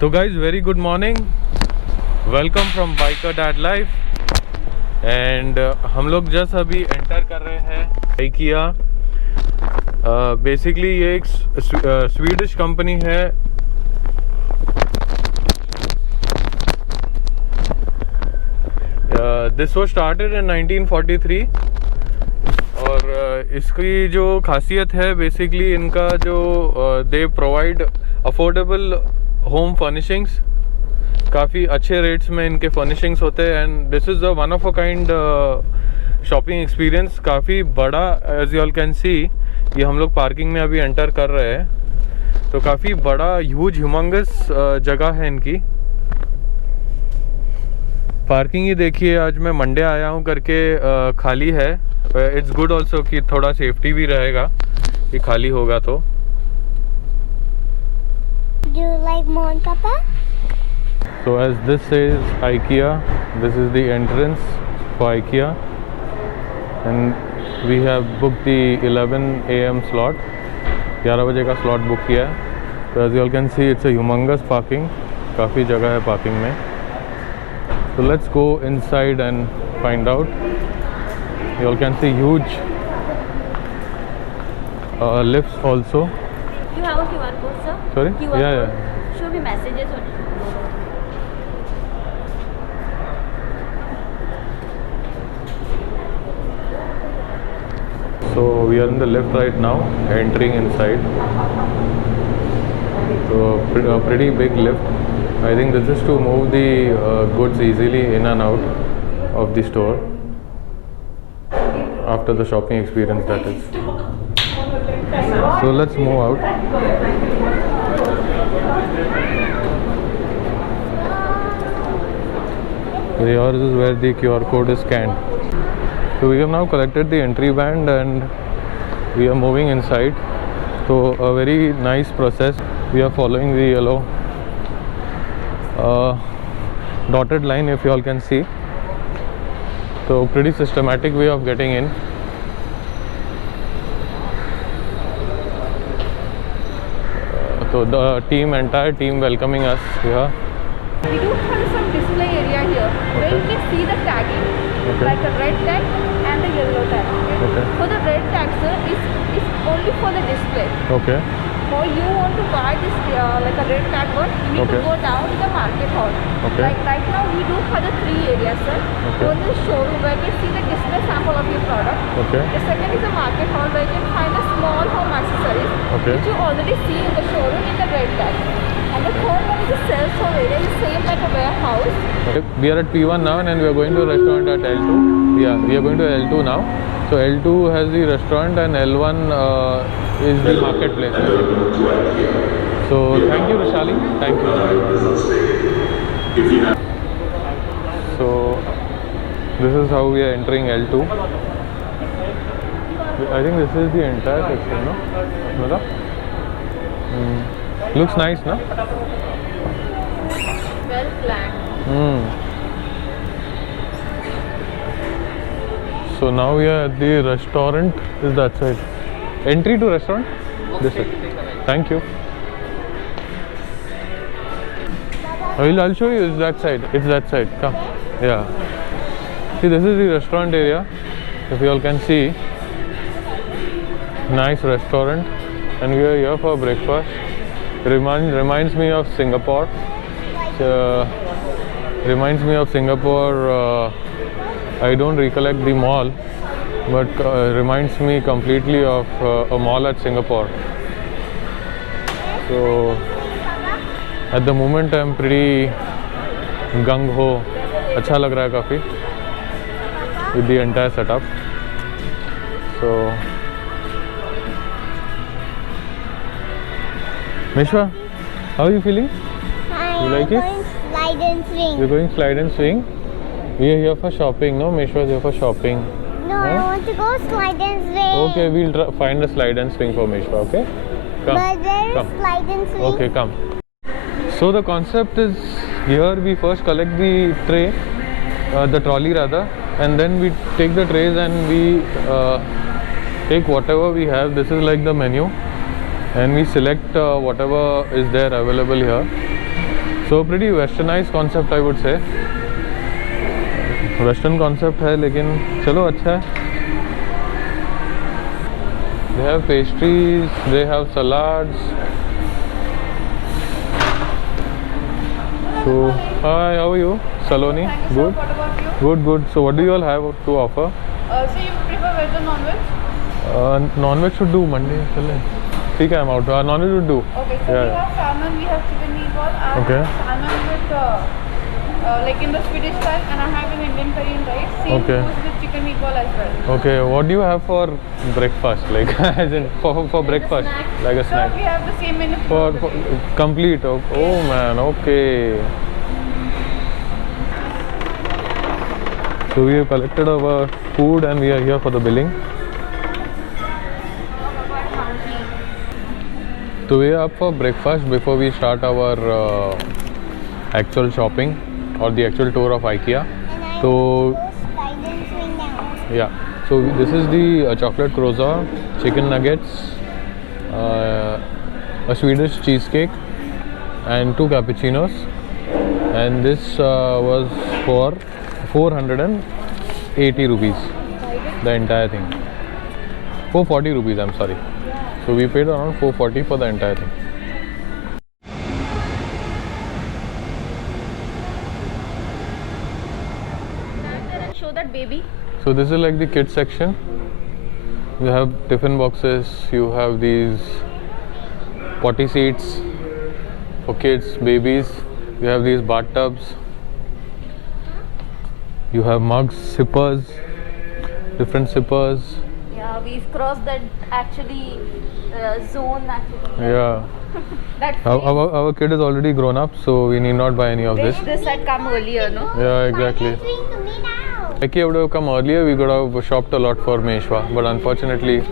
तो guys very good morning, welcome from biker dad life. And हम लोग just अभी एंटर कर रहे हैं IKEA। बेसिकली ये एक स्वीडिश कंपनी है। दिस वाज स्टार्टेड इन 1943 और इसकी जो खासियत है बेसिकली इनका जो they provide affordable home furnishings, काफ़ी अच्छे रेट्स में इनके फर्निशिंग्स होते हैं। And this is a one of a kind shopping experience, काफ़ी बड़ा। As you all can see ये हम लोग पार्किंग में अभी एंटर कर रहे हैं, तो काफ़ी बड़ा ह्यूज ह्यूमंगस जगह है इनकी। पार्किंग ही देखिए, आज मैं मंडे आया हूँ करके खाली है। इट्स गुड ऑल्सो कि थोड़ा सेफ्टी भी रहेगा कि खाली होगा तो। Do you like Mon Papa? So as this says IKEA, this is the entrance for IKEA, and we have booked the 11 AM slot. 11 बजे का slot बुक किया है। तो as you all can see it's a humongous parking, काफ़ी जगह है parking में। So let's go inside and find out. You all can see huge lifts also. You have a QR code, sir? Sorry? QR Yeah, code. yeah. Show me messages on it. So we are in the lift right now, entering inside. So a pretty big lift. I think this is to move the goods easily in and out of the store after the shopping experience, that is. So let's move out. Yours is where the QR code is scanned. So we have now collected the entry band and we are moving inside. So a very nice process. We are following the yellow dotted line, if you all can see. So pretty systematic way of getting in. So the entire team welcoming us here. We do have some display area here where you can see the tagging, like a red tag and the yellow tag. Okay. So the red tag, sir, is only for the display. Okay. For you want to buy this like a red tag one, you need Okay. to go down to the market hall. Okay. Like right now we do have the 3 areas, sir. Okay. One is showroom where you can see the display sample of your product. Okay. The second is the market hall where you can find the small home accessories Okay. which you already see in the showroom in the red tag. And the third one is the sales area, is same like a warehouse. Okay. We are at P1 now and we are going to a restaurant at L2. Yeah, we are going to L2 now. So L2 has the restaurant and L1 is the marketplace. So thank you, Rishali. Thank you. So this is how we are entering L2. I think this is the entire section, no? Asmita? Looks nice, no? Well planned. So now we are at the restaurant. Is that side? Entry to restaurant? This side. Thank you. I'll show you. It's that side. It's that side. Come. Yeah. See, this is the restaurant area. If you all can see, nice restaurant, and we are here for breakfast. Reminds me of Singapore. Reminds me of Singapore. I don't recollect the mall, but reminds me completely of a mall at Singapore. So at the moment I'm pretty gung ho. अच्छा लग रहा है काफ़ी with the entire setup. So Mishwa, how are you feeling? You like it? Going slide and swing. We're going slide and swing. We are here for shopping, no? Mishwa is here for shopping. No, I want to go slide and swing. Okay, we'll find a slide and swing for Mishwa, okay? Come. But there is Come. slide and swing. Okay, come. So the concept is here we first collect the tray, the trolley rather, and then we take the trays and we take whatever we have. This is like the menu, and we select whatever is there available here. So pretty westernized concept I would say. Western concept है लेकिन चलो अच्छा है. They have pastries, they have salads. So hi, how are you? Saloni? Thank you, sir. Good. What about you? Good, good. So what do you all have to offer? So you prefer veg or non-veg? Non-veg should do Monday. चले. ठीक है, I'm out. Non-veg would do. Okay, so Yeah, we yeah. have salmon, we have chicken meatball, and Okay. salmon with like in the Swedish style, and I have an Indian curry and rice. Same Okay. goes with chicken meatball as well. Okay, what do you have for breakfast? Like, as in for breakfast, like a So snack. we have the same menu For complete. Oh man, okay. So we have collected our food and we are here for the billing. So we are up for breakfast before we start our actual shopping or the actual tour of IKEA. And I So want to go slide and swing now. yeah, so this is the chocolate croissant, chicken nuggets, a Swedish cheesecake, and 2 cappuccinos. And this was for 480 rupees, the entire thing. 440 rupees, I'm sorry. So we paid around 440 for the entire thing. Show that baby. So this is like the kids section. You have tiffin boxes, you have these potty seats for kids, babies, you have these bathtubs, you have mugs, sippers, different sippers. Yeah, we've crossed that actually zone actually. Yeah, That our kid is already grown up, so we need not buy any of this. this had come earlier, no? Yeah, exactly. Slide and swing to me now. IKEA would have come earlier, we could have shopped a lot for Meshwa, but unfortunately.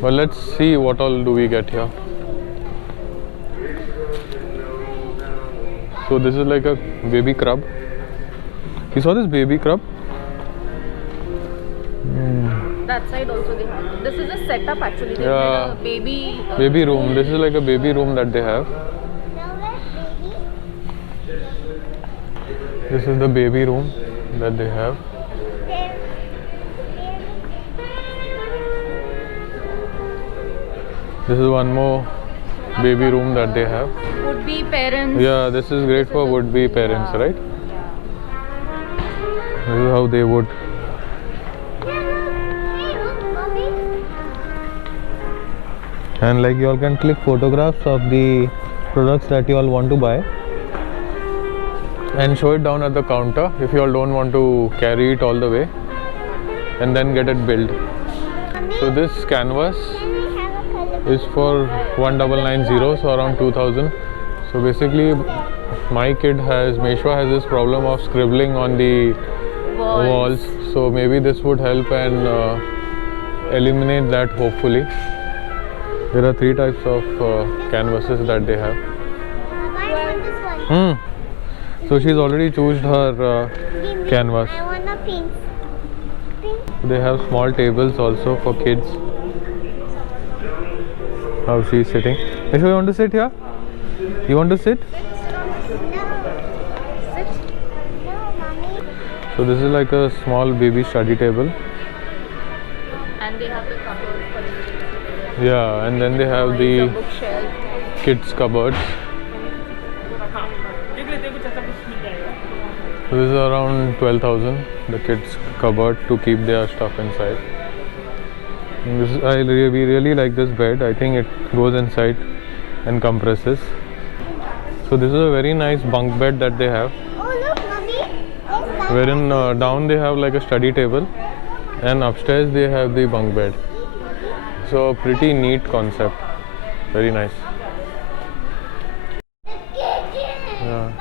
But let's see what all do we get here. So this is like a baby crab. You saw this baby crab? That side also they have. This is a setup actually. They Yeah. made a baby. Baby room. This is like a baby room that they have. Now let's baby. This is the baby room that they have. There. This is one more baby room that they have. Would be parents. Yeah, this is great for would-be parents, right? This is how they would. Hey, look, mommy. And like you all can click photographs of the products that you all want to buy and show it down at the counter if you all don't want to carry it all the way and then get it billed. Mommy, So this canvas can we have a color? is for 1990, so around 2000. So basically my kid has, Meshwa has this problem of scribbling on the walls, so maybe this would help and eliminate that hopefully. There are 3 types of canvases that they have. I want this one. So she's already chosen her Give me. canvas. I want a pink. Pink. They have small tables also for kids. How she's sitting. Meshwa, you want to sit here? You want to sit? No. Sit. No, mommy. So this is like a small baby study table. And they have the cupboard for the Yeah, and then they have the bookshelf. kids cupboards. So this is around 12,000, the kids cupboard to keep their stuff inside. And this is, we really like this bed. I think it goes inside and compresses. So this is a very nice bunk bed that they have, Oh, look, mommy. There's that. wherein down they have like a study table and upstairs they have the bunk bed. So a pretty neat concept, very nice. Yeah.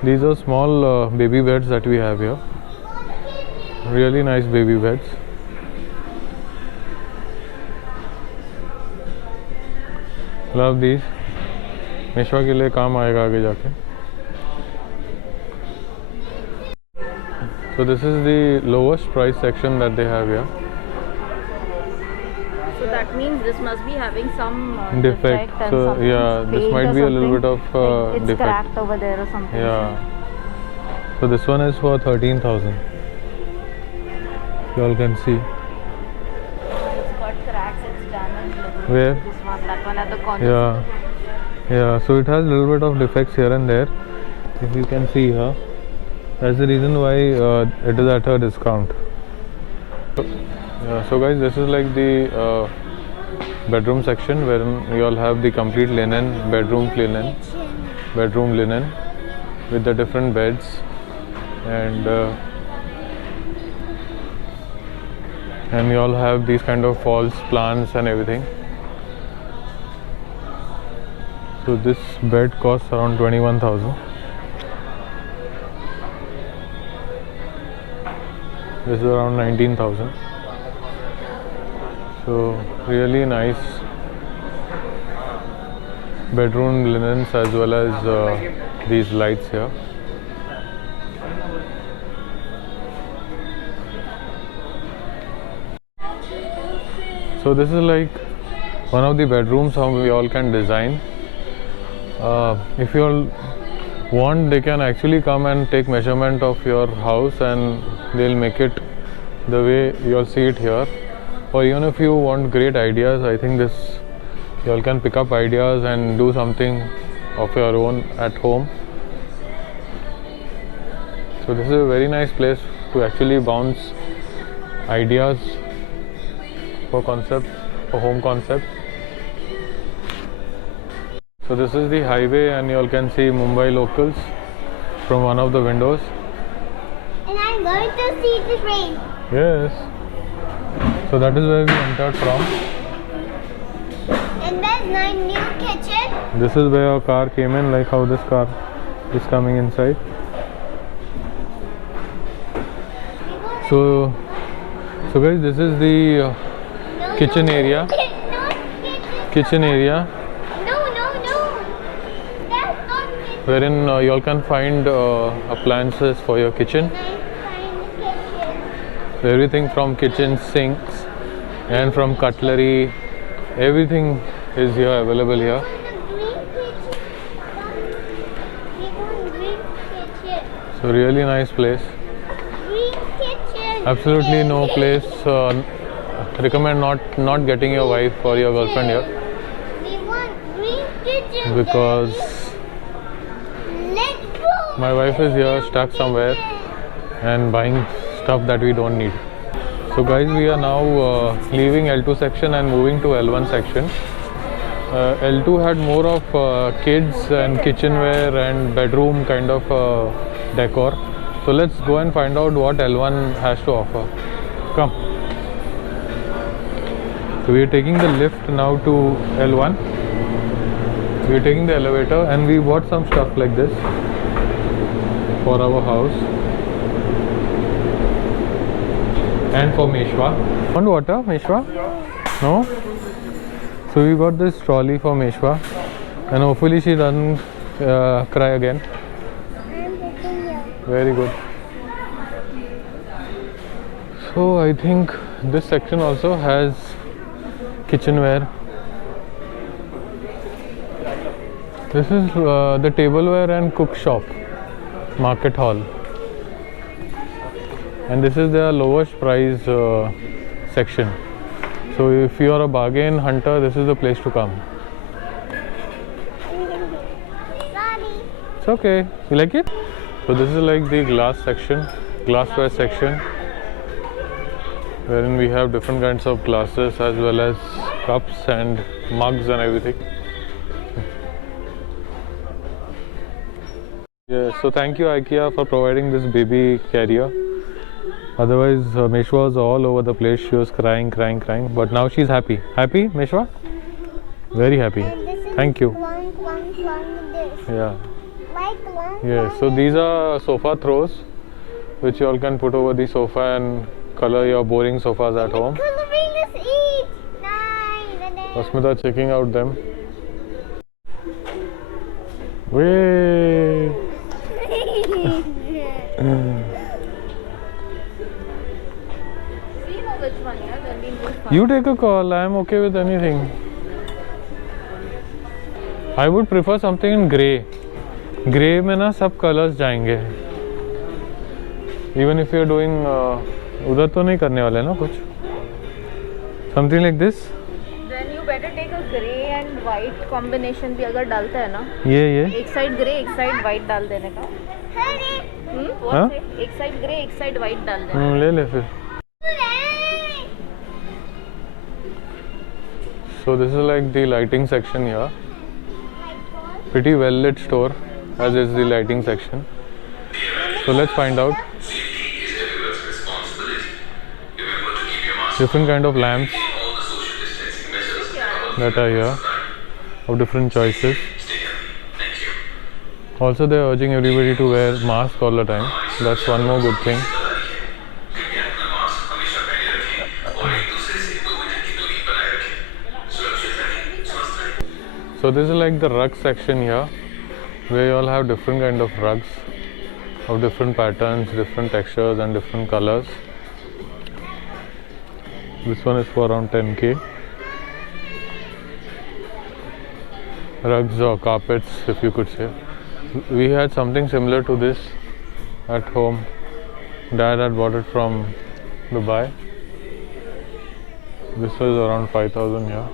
These are small baby beds that we have here. Really nice baby beds. Love these. Meshwa के लिए काम आएगा आगे जाके. So this is the lowest price section that they have here. So that means this must be having some Defect. and So, some yeah, this paint might or be a little something. bit of Like it's defect. cracked over there or something. Yeah. So this one is for 13,000. You all can see. It's got cracks, it's damaged. Like Where? this one, that one at the corner. Yeah. Yeah. So it has a little bit of defects here and there. If you can see here, that's the reason why it is at a discount. Yeah. So guys, this is like the bedroom section wherein you all have the complete linen, bedroom linen with the different beds and you all have these kind of false plants and everything. So this bed costs around 21,000. This is around 19,000. So really nice bedroom linens as well as these lights here. So this is like one of the bedrooms how we all can design. If you all want, they can actually come and take measurement of your house and they'll make it the way you all see it here. Or even if you want great ideas, I think this you all can pick up ideas and do something of your own at home. So this is a very nice place to actually bounce ideas for concepts, for home concepts. So this is the highway and you all can see Mumbai locals from one of the windows. And I'm going to see the train. Yes. So that is where we entered from. And there's my new kitchen. This is where our car came in, like how this car is coming inside. So guys, this is the kitchen area. Kitchen area. No. That's not kitchen. Wherein you all can find appliances for your kitchen. So everything from kitchen sinks and from cutlery, everything is here available here. Green kitchen. So really nice place. Green kitchen. Absolutely no place. Recommend not getting your wife or your girlfriend here We want green kitchen. because Let's go. my wife is here stuck somewhere and buying stuff that we don't need. So guys, we are now leaving L2 section and moving to L1 section. L2 had more of kids and kitchenware and bedroom kind of decor. So let's go and find out what L1 has to offer. Come. So we are taking the lift now to L1. We are taking the elevator and we bought some stuff like this for our house. And for Meshwa. Want water, Meshwa? No? So we got this trolley for Meshwa and hopefully she doesn't cry again. I'm taking you. Very good. So I think this section also has kitchenware. This is the tableware and cook shop, market hall. And this is their lowest price section. So if you are a bargain hunter, this is the place to come. Sorry. It's okay. You like it? So this is like the glass section, glassware section, wherein we have different kinds of glasses as well as cups and mugs and everything. Yeah, so thank you IKEA for providing this baby carrier. Otherwise, Meshwa was all over the place. She was crying. But now she's happy. Happy, Meshwa? Very happy. And this is Thank you. Long this. Yeah. Like long. Yes. So these are sofa throws, which you all can put over the sofa and color your boring sofas at home. Coloring is each. Nine. Asmita checking out them. Way. We know which one, yeah. Then we move You take a call. I am okay with anything. I would prefer something in grey. Grey में ना सब colors जाएंगे. Even if you're doing उधर तो नहीं करने वाले ना कुछ. Something like this. Then you better take a grey and white combination भी अगर डालता है ना. ये एक साइड ग्रे एक साइड वाइट डाल देने का. हाँ? एक साइड ग्रे एक साइड वाइट डाल देना. ले ले फिर. So this is like the lighting section here. Pretty well lit store, as is the lighting section. So let's find out. Different kind of lamps that are here of different choices. Also they are urging everybody to wear mask all the time. That's one more good thing. So this is like the rug section here, where you all have different kind of rugs of different patterns, different textures and different colors. This one is for around 10k. Rugs or carpets, if you could say. We had something similar to this at home. Dad had bought it from Dubai. This was around 5,000 here.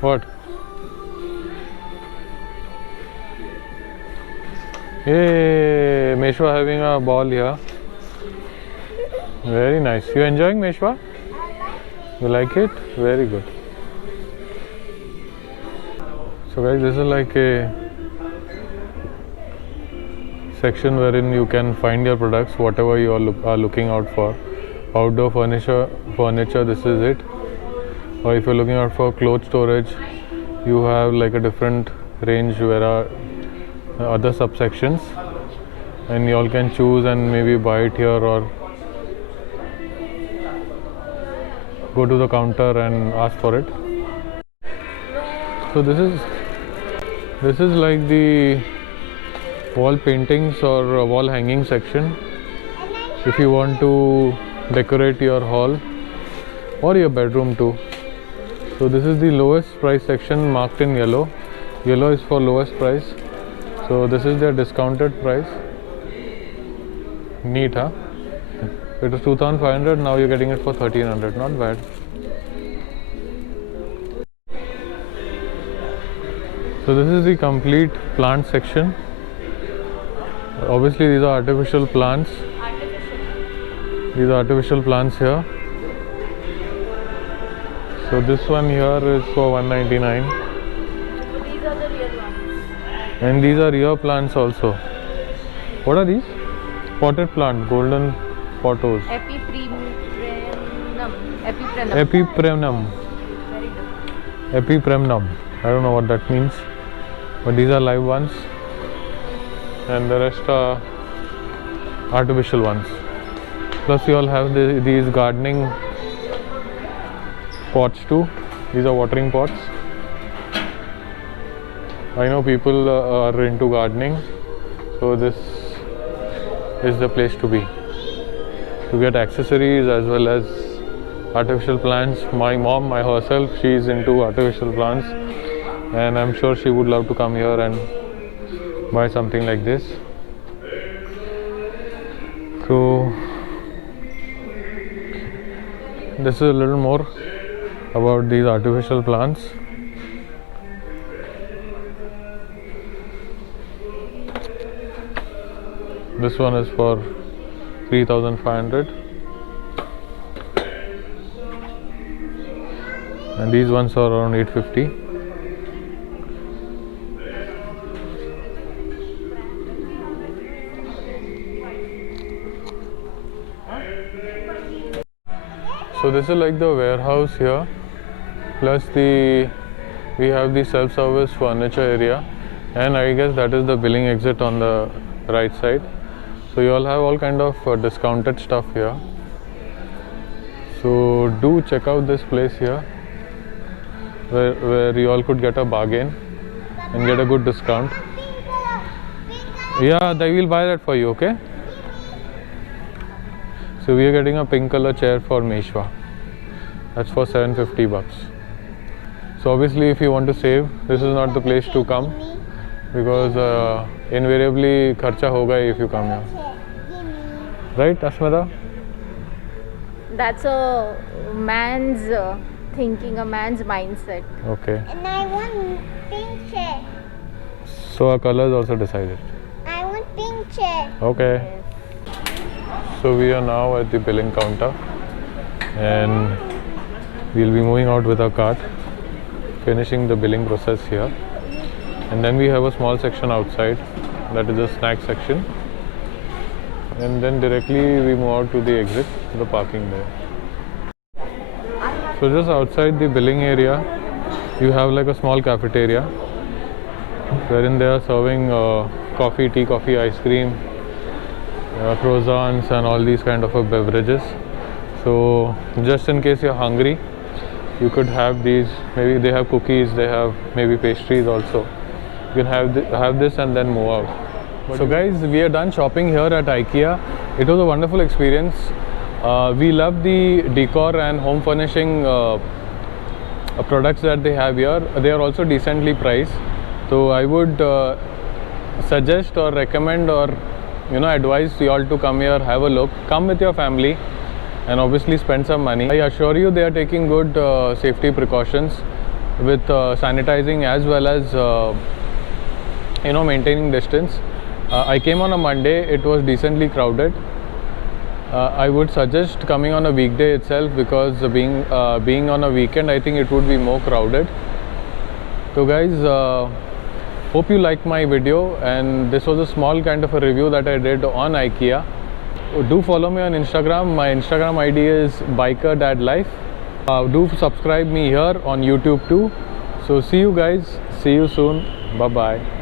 What? Hey, Meshwa having a ball here. Very nice. You enjoying, Meshwa? You like it? Very good. So guys, this is like a section wherein you can find your products, whatever you are looking out for. Outdoor furniture, this is it. Or if you're looking out for clothes storage, you have like a different range where are other subsections, and you all can choose and maybe buy it here or go to the counter and ask for it. So this is like the wall paintings or wall hanging section. If you want to decorate your hall or your bedroom too. So this is the lowest price section marked in yellow. Yellow is for lowest price. So this is their discounted price. Neat, huh? It was 2,500. Now you're getting it for 1,300. Not bad. So this is the complete plant section. Obviously these are artificial plants. These are artificial plants here. So this one here is for 199. These are the real ones. And these are real plants also. What are these? Potted plant, golden pothos. Epipremnum. Very good. Epipremnum. I don't know what that means. But these are live ones. And the rest are artificial ones. Plus you all have these gardening pots too. These are watering pots. I know people are into gardening, so this is the place to be, to get accessories as well as artificial plants. My mom, herself, she is into artificial plants, and I'm sure she would love to come here and buy something like this. So this is a little more about these artificial plants. This one is for 3,500, and these ones are around 850. So this is like the warehouse here, plus we have the self-service furniture area, and I guess that is the billing exit on the right side. So you all have all kind of discounted stuff here. So do check out this place here, where you all could get a bargain and get a good discount. Yeah, they will buy that for you, okay? So we are getting a pink color chair for Meshwa. That's for 750 bucks. So obviously if you want to save, this is not the place to come because invariably kharcha hoga if you come here. Right, Asmita? That's a man's thinking, a man's mindset. Okay. And I want pink chair. So our color is also decided. I want pink chair. Okay. So we are now at the billing counter and we'll be moving out with our cart, finishing the billing process here. And then we have a small section outside, that is the snack section. And then directly we move out to the exit, the parking there. So just outside the billing area, you have like a small cafeteria wherein they are serving coffee, tea, coffee, ice cream, croissants and all these kind of beverages. So just in case you're hungry, you could have these. Maybe they have cookies, they have maybe pastries also. You can have this and then move out. So guys, we are done shopping here at IKEA. It was a wonderful experience. We love the decor and home furnishing products that they have here. They are also decently priced. So I would suggest or recommend or advise you all to come here, have a look, come with your family and obviously spend some money. I assure you they are taking good safety precautions with sanitizing as well as maintaining distance. I came on a Monday, it was decently crowded. I would suggest coming on a weekday itself because being on a weekend, I think it would be more crowded. So guys, hope you liked my video, and this was a small kind of a review that I did on IKEA. Do follow me on Instagram. My Instagram ID is BikerDadLife. Do subscribe me here on YouTube too. So see you guys. See you soon. Bye bye.